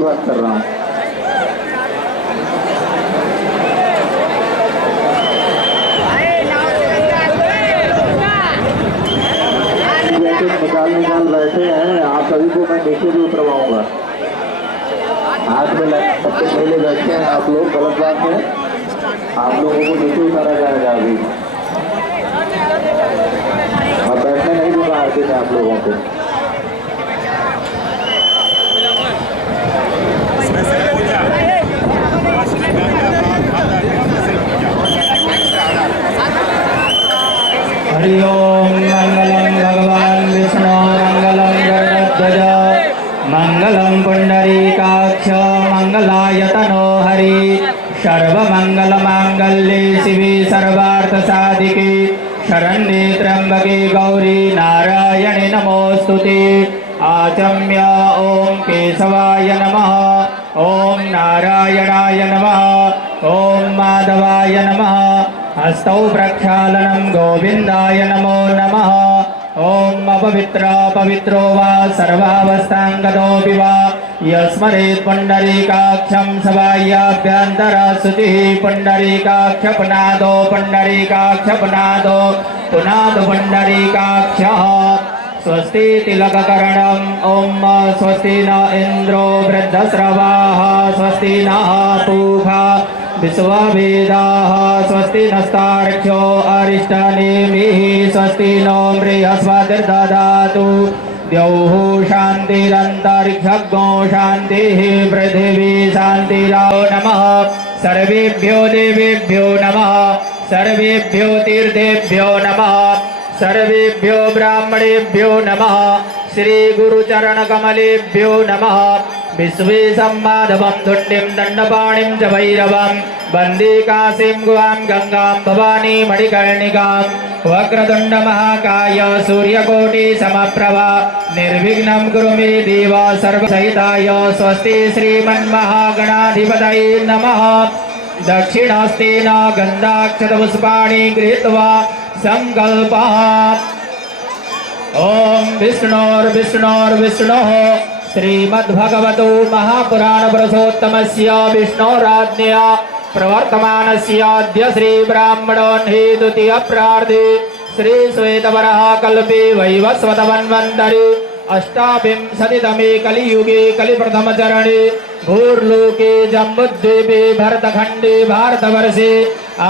बात कर रहा हूँ। निकाल बैठे हैं आप सभी को मैं नीचे भी उतरवाऊंगा। हाथ में सबसे पहले बैठे हैं आप लोग, गलत बात है। आप लोगों को नीचे उतारा जाएगा अभी, और बैठने नहीं दूंगा आरती में आप लोगों को। हरि ओम मंगलम भगवान विष्णु मंगलम गरुड़ध्वज मंगलम पुंडरीकाक्ष मंगलायतनो हरि सर्वमंगल मांगल्ये शिवे सर्वार्थ साधिके शरण्ये त्र्यंबके गौरी नारायणे नमोस्तुते। आचम्य ओम केशवाय नमः, ओम नारायणाय नमः, ओम माधवाय नमः। हस्तौ प्रक्षालनं गोविंदाय नमो नमः। ओम अपवित्र पवित्रो वा सर्वावस्थांगतोऽपि वा यस्मरेत् पुंडरीकाक्षं सवाय्याभ्यन्तरस्तुतिः। पुंडरीकाक्ष पुनादो पुंडरीकाक्ष पुनादो पुनादो पुंडरीकाक्षः। स्वस्ति तिलककर्णम् ओम स्वस्ति न इन्द्रो वृद्धश्रवाः स्वस्ति नः पूषा विश्ववेदाः स्वस्ति नस्तार्क्ष्यो अरिष्टनेमिः स्वस्ति नो बृहस्पतिर्दधातु। द्यौः शान्तिरन्तरिक्षगो शान्तिः पृथिवी शान्तिरो नमः। सर्वेभ्यो देवेभ्यो नमः, सर्वेभ्यो तीर्थेभ्यो नमः, सर्वेभ्यो ब्राह्मणेभ्यो नमः। श्री गुरुचरणकमलेभ्यो नमः। विश्वेशं माधवं तुण्डिं दण्डपाणिं च भैरवं वन्दे काशीं गुहां गंगां भवानी मणिकर्णिकां। वक्रतुण्डमहाकाय सूर्यकोटिसमप्रभा निर्विघ्नं कुरु मे देव सर्वसहिताय। स्वस्ति श्रीमन्महागणाधिपतये नमः। दक्षिणास्तेन गन्धाक्षतपुष्पाणि गृहीत्वा संकल्पः। ओम विष्णोर्विष्णोर्विष्णोः श्रीमद्भगवतो महापुराण पुरुषोत्तमस्य विष्णोराज्ञया प्रवर्तमानस्याद्य श्री ब्राह्मणोन्हि द्वितीय प्रार्थे श्री श्वेतवराह कल्पे वैवस्वतमन्वन्तरे अष्टाविंशतितमे कलियुगे कलिप्रथमचरणे भूर्लोके जम्बुद्वीपे भरतखण्डे भारतवर्षे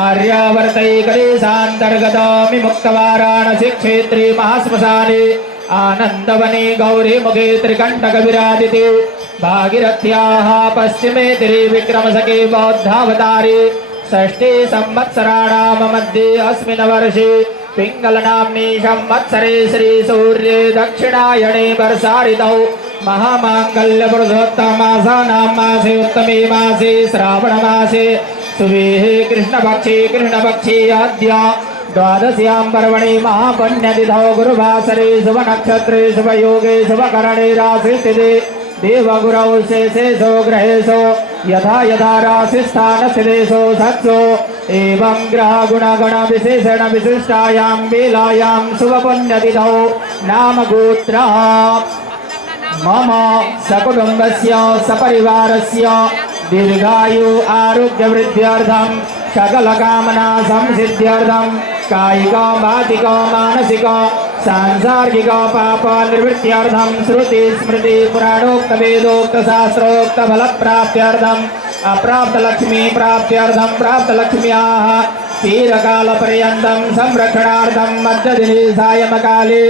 आर्यावर्तैकदेशान्तर्गतमि मुक्तवाराणसी क्षेत्रे महाश्मशाने आनंदवने गौरी मुखे त्रिकंटक विराजिते भागीरथ्याः पश्चिमे तीरे विक्रमशके बौद्धावतारे षष्ठे संवत्सराणां मध्ये अस्मिन् वर्षे पिंगलनाम्नि संवत्सरे श्री सूर्ये दक्षिणायणे वर्षाऋतौ महामांगल्यपुरुषोत्तमासानां मासे उत्तमे मासे श्रावणमासे सुवेः कृष्णपक्षे अद्य द्वादश्यां पर्वणि महापुण्यतिथौ गुरुवासरे शुभनक्षत्रे शुभयोगे शुभकरणे राशिस्थिते देवगुरौ शेषेषु ग्रहेषु यथा यथा राशिस्थानस्थितेषु सत्सु एवं ग्रहगुणगण विशेषण विशिष्टायां वेलायां शुभपुण्यतिथौ नामगोत्रः मम सकुटुम्बस्य सपरिवारस्य दीर्घायु आरोग्यवृद्ध्यर्थं सकलकामना संसिद्ध्यर्थं कायिक वाचिक मानसिक सांसार्गिक पाप निवृत्त्यर्थं श्रुति स्मृति पुराणोक्त वेदोक्त शास्त्रोक्त फल प्राप्त्यर्थं अप्राप्त लक्ष्मी प्राप्त्यर्थं प्राप्त लक्ष्म्याः चिरकालपर्यन्तं संरक्षणार्थं मध्यदिने सायंकाले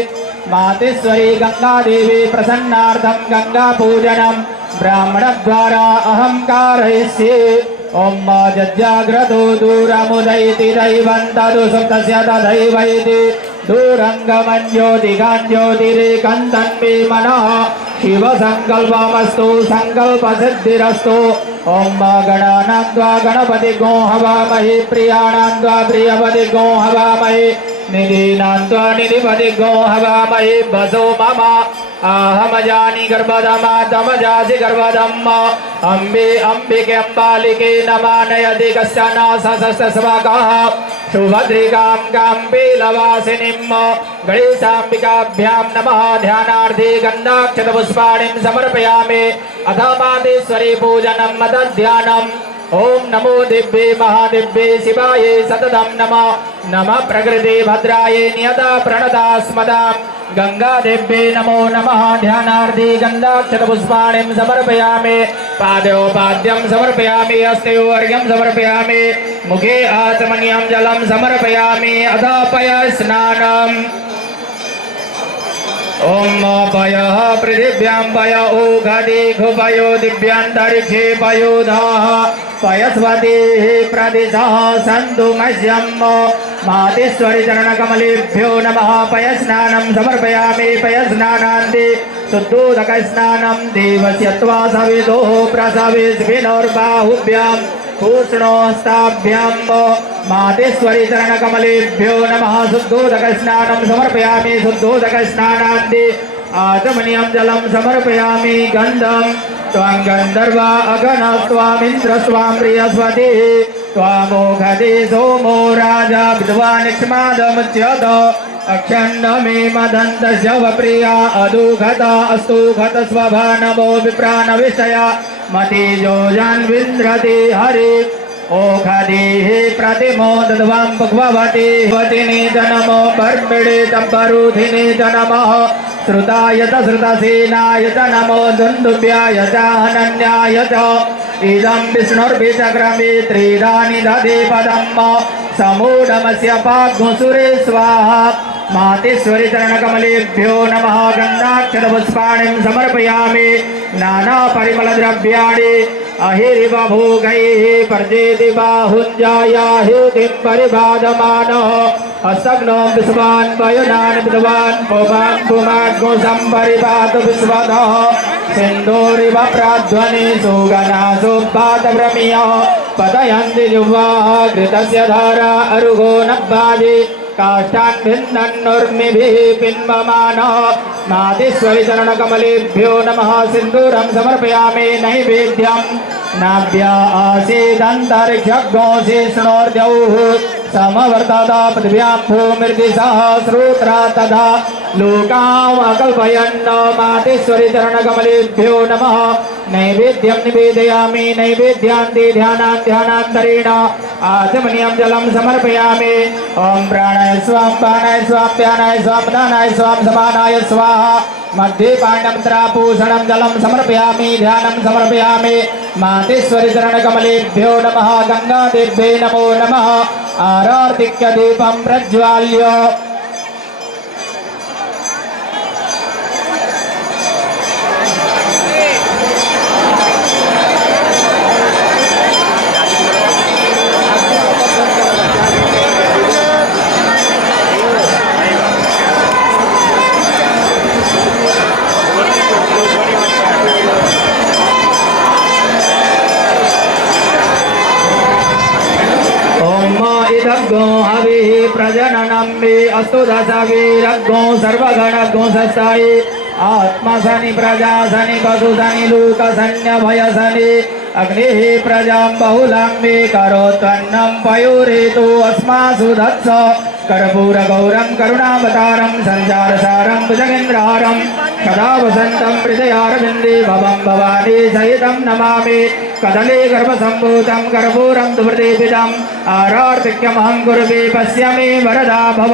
मातेश्वरी गंगादेवी प्रसन्नार्थं गंगापूजनं ब्राह्मणद्वारा अहं कारयिष्ये। ओम जज्जाग्रतो दूरमुदयति दैवं तदु सुप्तस्य तथैवैति दूरङ्गमञ्ज्योतिकाञ्ज्योतिरेकं तन्मे मनः शिवसङ्कल्पमस्तु सङ्कल्पसिद्धिरस्तु। ओम गणानां त्वा गणपतिगो हवामहे प्रियाणां त्वा प्रियपतिगो हवामहे निधीनान्त्वा निधिपतिगो हवामहे वसो मम आहमजानि गर्भधमादमजासि गर्भधम् अम्बे अम्बिके अम्बालिके नमानयति कश्चन सशस्त्रस्वकः सुभद्रिकां काम्बीलवासिनीं गणेशाम्बिकाभ्यां नमः ध्यानार्थे गन्धाक्षतपुष्पाणिं समर्पयामि अथ मातेश्वरी पूजनम् अथ ध्यानम् ओम नमो दिव्ये महादिव्ये शिवाय सततं नमः नमः प्रकृति भद्राय नियता प्रणता स्मदा गंगा देव्ये नमो नमः ध्यानार्थे गन्धाक्षतपुष्पाणिं समर्पयामि पादोपाद्यं समर्पयामि हस्तयो अर्घ्यं समर्पयामि मुखे आचमनीयं जलं समर्पयामि अदापय स्नानम् ओम पयः पृथिव्यां पय ओघदे घुपयो दिव्यान्तरिक्षे पयोधाः पयस्वतीः प्रदिशः सन्तु मह्यं मातेश्वरी चरणकमलेभ्यो नमः पयस्नानं समर्पयामि पयस्नानान्ते शुद्धोदकस्नानं देवस्य त्वा सविदोः प्रसवेस्मिनोर्बाहुभ्यां पूष्णोस्ताभ्यां मातेश्वरी चरणकमलेभ्यो नमः शुद्धोदकस्नानं समर्पयामि शुद्धोदकस्नानान्ते आचमनीयं जलं समर्पयामि गन्धं त्वां गन्धर्वा अगणस्त्वामिन्द्र स्वां प्रियस्वतिः त्वामोघदे सोमो राजा विद्वानिक्ष्मादमुच्यत अक्षण्णमे मदन्तस्य वप्रिया अदुघता अस्तु घत स्वभा नमो विप्राणविषया मतिजो जान्विन्द्रति हरि ओघदेः प्रतिमो दद्वां भगवते वतिने च नमो बर्मिणे च बरुधिने च नमः श्रुताय च श्रुतसेनाय च नमो दुन्दुभ्याय च अनन्याय च इदं विष्णुर्विचक्रमे त्रिदानि दधे पदं समूढमस्य पाग्मुसुरे स्वाहा मातेश्वरी चरणकमलेभ्यो नमः गन्धाक्षतपुष्पाणिं समर्पयामि नानापरिमलद्रव्याणि अहिरिव भोगैः पर्जेति बाहुञ्जाया हृदिं परिबाधमानः असग्नो विश्वान् वयुनान् विद्वान् पुमान् पुमान् सम्परिपात विश्वतः सिन्धूरिव प्राध्वनि सुगनासुपातभ्रमियः पतयन्ति युवाः घृतस्य धारा अरुगो नभ्भाजि काष्ठान् भिन्नन्नुर्मिभिः पिन्वमानः मातेश्वरी चरणकमलेभ्यो नमः सिन्दूरं समर्पयामि नैवेद्यं नाभ्या आसीदन्तरिक्षज्ञो शेषणोर्जौः समवर्तता पृथिव्यां भूमिर्दिशः श्रोत्रा तथा लोकामकल्पयन् मातेश्वरी चरणकमलेभ्यो नमः नैवेद्यं निवेदयामि नैवेद्यान्ते ध्यानान्तरेण आचमनीयं जलं समर्पयामि ॐ प्राणाय स्वां पानाय स्वां ध्यानाय स्वां दानाय स्वां समानाय स्वाहा मध्ये पाण्डमत्रापूषणं जलं समर्पयामि ध्यानं समर्पयामि मातेश्वरी चरणकमलेभ्यो नमः गङ्गादेव्यै नमो नमः आरार्तिक्य दीपं प्रज्वाल्य गो हविः प्रजननं मे अस्तु दशवीरगो सर्वगणगो सस्तायि आत्मसनि प्रजासनि पशुसनि लोकसन्यभयसनि अग्निः प्रजां बहुलां मे करोत्वन्नं पयोरेतु अस्मासु दत्स कर्पूरगौरं करुणावतारं संसारसारं भुजगेन्द्रहारं सदा वसन्तं हृदयारविन्दे भवं भवानी सहितं नमामि कदले गर्भसम्भूतं कर्पूरं दुर्देपितम् आरार्तिक्यमहं कुर्वे पश्य मे वरदा भव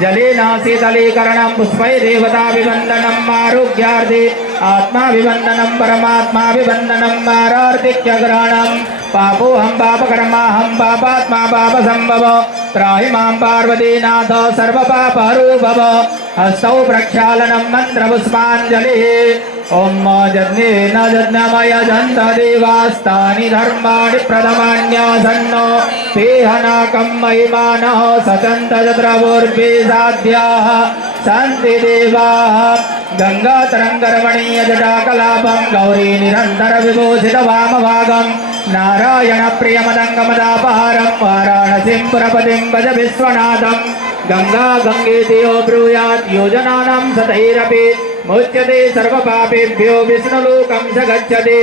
जलेन शीतलीकरणं पुष्पैर्देवताभिवन्दनम् आरोग्यार्थे आत्माभिवन्दनं परमात्माभिवन्दनम् आरार्तिक्यग्रहणं पापोऽहं पापकर्माहं पापात्मा पापसम्भव त्राहि मां पार्वतीनाथ सर्वपापहरो भव हस्तौ प्रक्षालनं मन्त्रपुष्पाञ्जलिः ॐ यज्ञेन यज्ञमय जन्त देवास्तानि धर्माणि प्रथमान्यासन्न तेहनाकं महिमानः सचन्त यत्रवोर्वे साध्याः सन्ति देवाः गङ्गातरङ्गरमणीयजटाकलापं गौरी निरन्तरविभूषितवामभागं नारायणप्रियमदङ्गमदापहारं वाराणसीं पुरपतिं भज विश्वनाथं गंगा गंगेति यो ब्रूयात् योजनानां सतैरपि मुच्यते सर्वपापेभ्यो विष्णुलोकं स गच्छति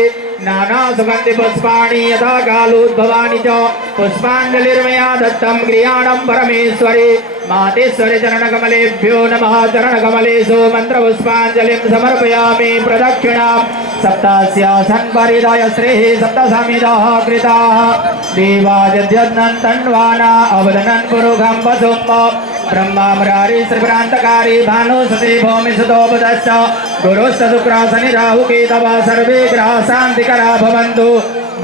नाना सुगन्धि पुष्पाणि यथा कालोद्भवानि च पुष्पाञ्जलिर्मया दत्तं क्रियाणं परमेश्वरी मातेश्वरी चरणकमलेभ्यो नमः चरणकमलेषु मन्त्रपुष्पाञ्जलिं समर्पयामि प्रदक्षिणां सप्तास्यासन् परिदाय श्रेः सप्तसमिदः कृताः देवाजद्यज्ञन् तन्वाना अवदनन् पुरुषं वसुम्ब ब्रह्मामरारि श्रीभ्रान्तकारी भानुसति भौमिसुतोपदश्च गुरुश्च शुक्र शनि राहु केतव सर्वे ग्रहाः शान्तिकरा भवन्तु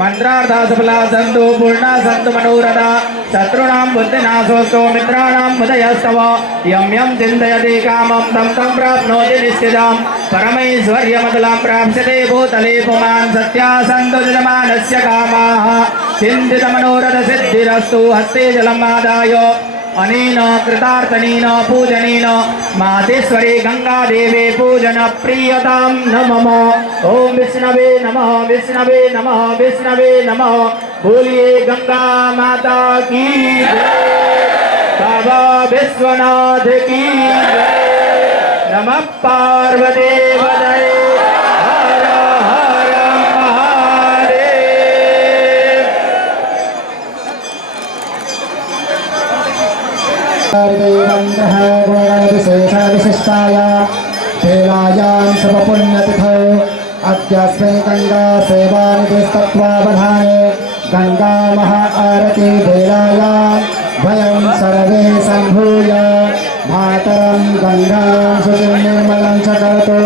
मन्त्रार्था सफला सन्तु पूर्णा सन्तु मनोरथा शत्रूणां बुद्धिनाशोऽस्तु मित्राणां मुदयस्तव यं यं चिन्तयति कामं तं तं प्राप्नोति निश्चितं परमैश्वर्यमतुलं प्राप्स्यते भूतले पुमान् सत्यासन्तु यजमानस्य कामाः चिन्तितमनोरथसिद्धिरस्तु हस्ते जलम् आदाय अनेन कृतार्थनेन पूजनेन मातेश्वरी गंगा देवे पूजन प्रियतां नमः ओम विष्णवे नमः विष्णवे नमः विष्णवे नमः बोलिए गंगा माता की जय बाबा विश्वनाथ की जय नमः पार्वती पतये हर हर महादेव विशेषविशिष्टाय देवायां शुभपुण्यतिथौ अद्यस्मै गंगा सेवानिधिस्तत्त्वावधाने गंगा महा आरती वेलायां वयं सर्वे सम्भूय मातरं गंगां शुचिं निर्मलं च करोतु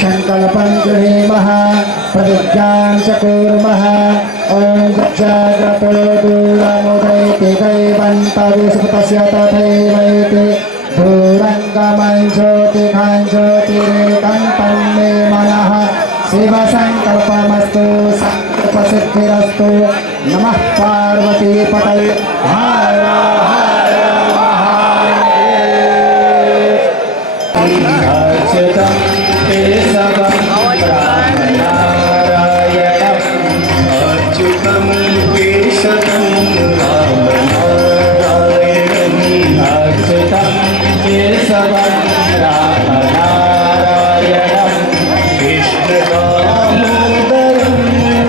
संकल्पं गृहीमः प्रतिज्ञां च कुर्मः ॐ जाग्रतो दूरमुदैति दैवन्तविस्मृतस्य तथैवैति दूरङ्गमं ज्योतिघं ज्योतिरेकं तन्मे मनः शिवसङ्कल्पमस्तु सङ्कल्पसिद्धिरस्तु नमः पार्वतीपतये हर हर महादेव अच्युतं केशवं रामनारायणम् अच्युतं केशवं रामनारायणम् अच्युतं केशवं रामनारायणम् कृष्णदामोदरं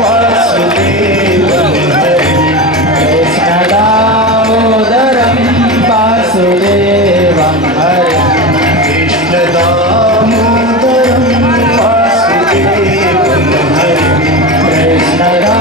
वासुदेवं हरिं कृष्णदामोदरं वासुदेवं हरिम् कृष्णदामोदरं वासुदेवं हरिं कृष्णदामोदरं